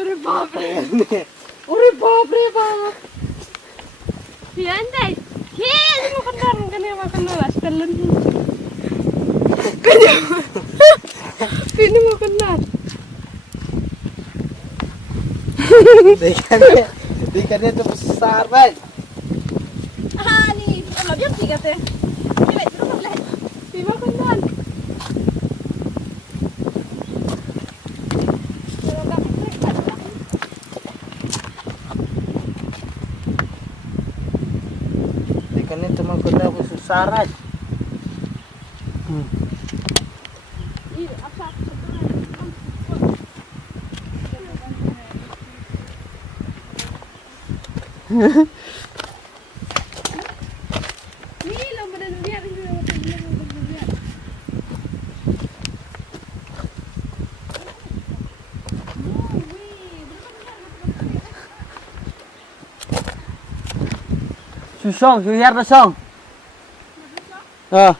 अरे बाप रे अरे बाप रे बाप Fianda Kaya makan bareng kan ya makan nalas telur Kini makan nas Ikannya itu besar, Bang. Ah nih, kalau dia tiga teh. Coba itu boleh. Dimakan dan. Ikannya cuma kena besar aja. Iya, apa? Nih, lomba dan lihat ini lomba lihat. Susong, suyar na song. Ah.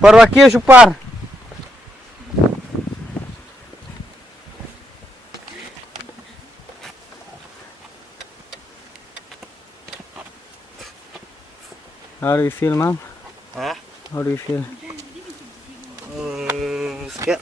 Para aqui eu chupar. How do you feel, Mom? Huh? How do you feel? Scared.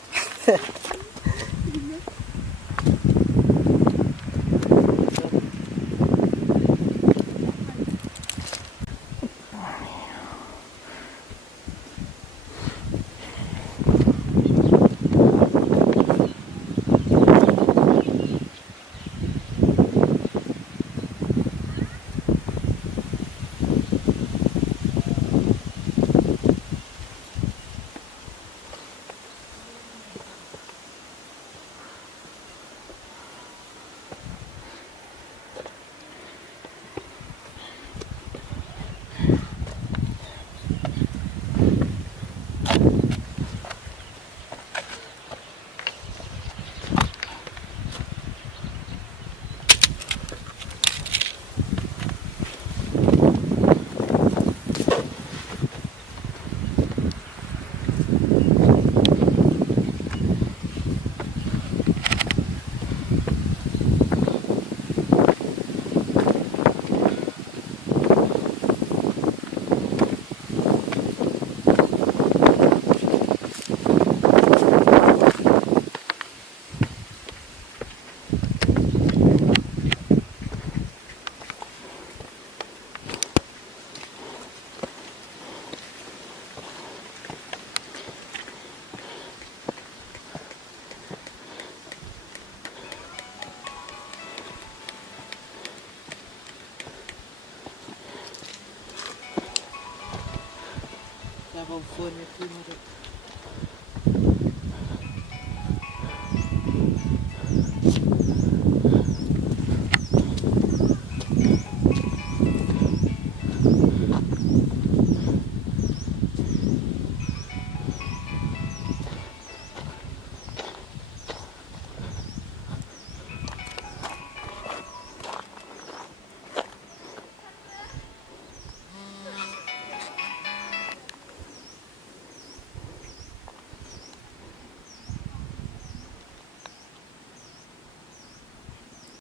Tava o fone aqui,